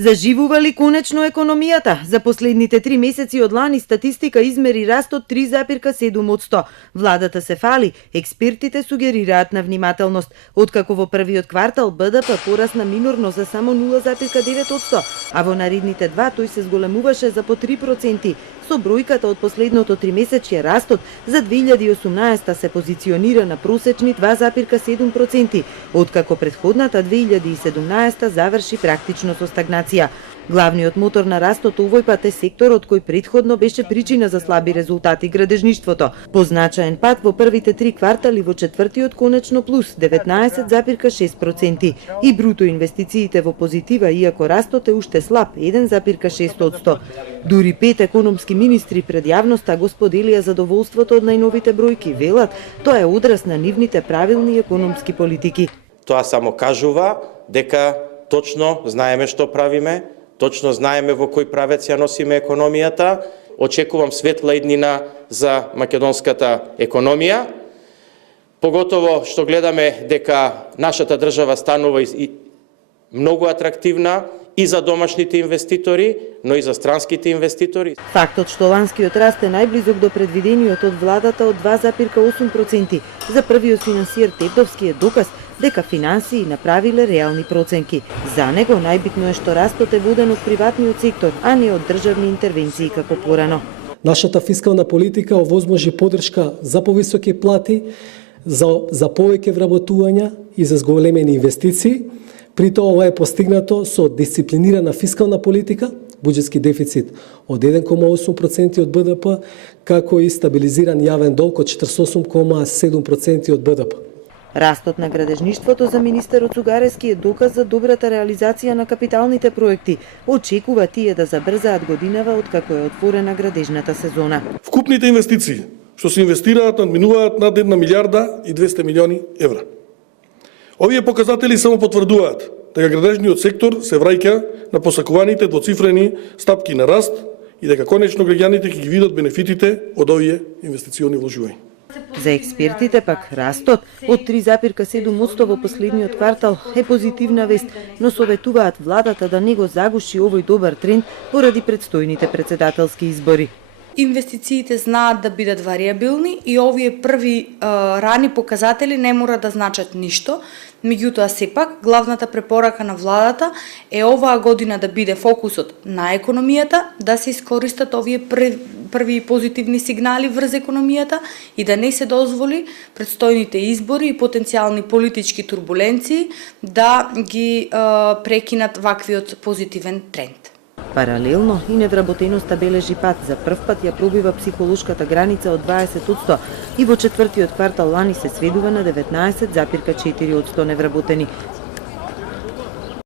Заживува ли конечно економијата? За последните 3 месеци од лани статистика измери раст од 3,7%. Владата се фали, експертите сугерираат на внимателност. Откако во првиот квартал БДП порасна минорно за само 0,9%, а во наредните два тој се зголемуваше за по 3%. Со бројката од последното 3-месечје растот за 2018 се позиционира на просечни 2,7%, откако претходната 2017 заврши практично со стагнација. Главниот мотор на растот овој пат е секторот кој претходно беше причина за слаби резултати градежништвото. По значаен пат во првите 3 квартали, во четвртиот конечно плюс 19,6% и бруто инвестициите во позитива, иако растот е уште слаб 1,6%. Дури 5 економски министри пред јавноста го споделија задоволството од најновите бројки, велат тоа е одраз на нивните правилни економски политики. Тоа само кажува дека точно знаеме што правиме, точно знаеме во кој правец ја носиме економијата. Очекувам светла иднина за македонската економија, поготово што гледаме дека нашата држава станува многу атрактивна и за домашните инвеститори, но и за странските инвеститори. Фактот што ланскиот раст е најблизок до предвидениот од владата од 2,8% за првиот финансиер Тевдовски е доказ дека финансии направиле реални проценки. За него најбитно е што растот е воден од приватниот сектор, а не од државни интервенции како порано. Нашата фискална политика овозможи поддршка за повисоки плати, за повеќе вработувања и за зголемени инвестиции. При тоа ова е постигнато со дисциплинирана фискална политика, буџетски дефицит од 1,8% од БДП, како и стабилизиран јавен долг од 48,7% од БДП. Растот на градежништвото за министерот Цугарески е доказ за добрата реализација на капиталните проекти. Очекува тие да забрзаат годинава откако е отворена градежната сезона. Вкупните инвестиции што се инвестираат надминуваат над 1 милијарда и 200 милиони евра. Овие показатели само потврдуваат дека градежниот сектор се враќа на посакуваните двоцифрени стапки на раст и дека конечно граѓаните ќе ги видат бенефитите од овие инвестициони вложувања. За експертите пак растот од 3,7% во последниот квартал е позитивна вест, но советуваат владата да не го загуши овој добар тренд поради предстојните претседателски избори. Инвестициите знаат да бидат вариабилни и овие први рани показатели не мора да значат ништо. Меѓутоа, сепак, главната препорака на владата е оваа година да биде фокусот на економијата, да се искористат овие први позитивни сигнали врз економијата и да не се дозволи предстојните избори и потенцијални политички турбуленции да ги прекинат ваквиот позитивен тренд. Паралелно и невработеноста бележи пат. За прв пат ја пробива психолошката граница од 20% и во четвртиот квартал лани се сведува на 19,4% невработени.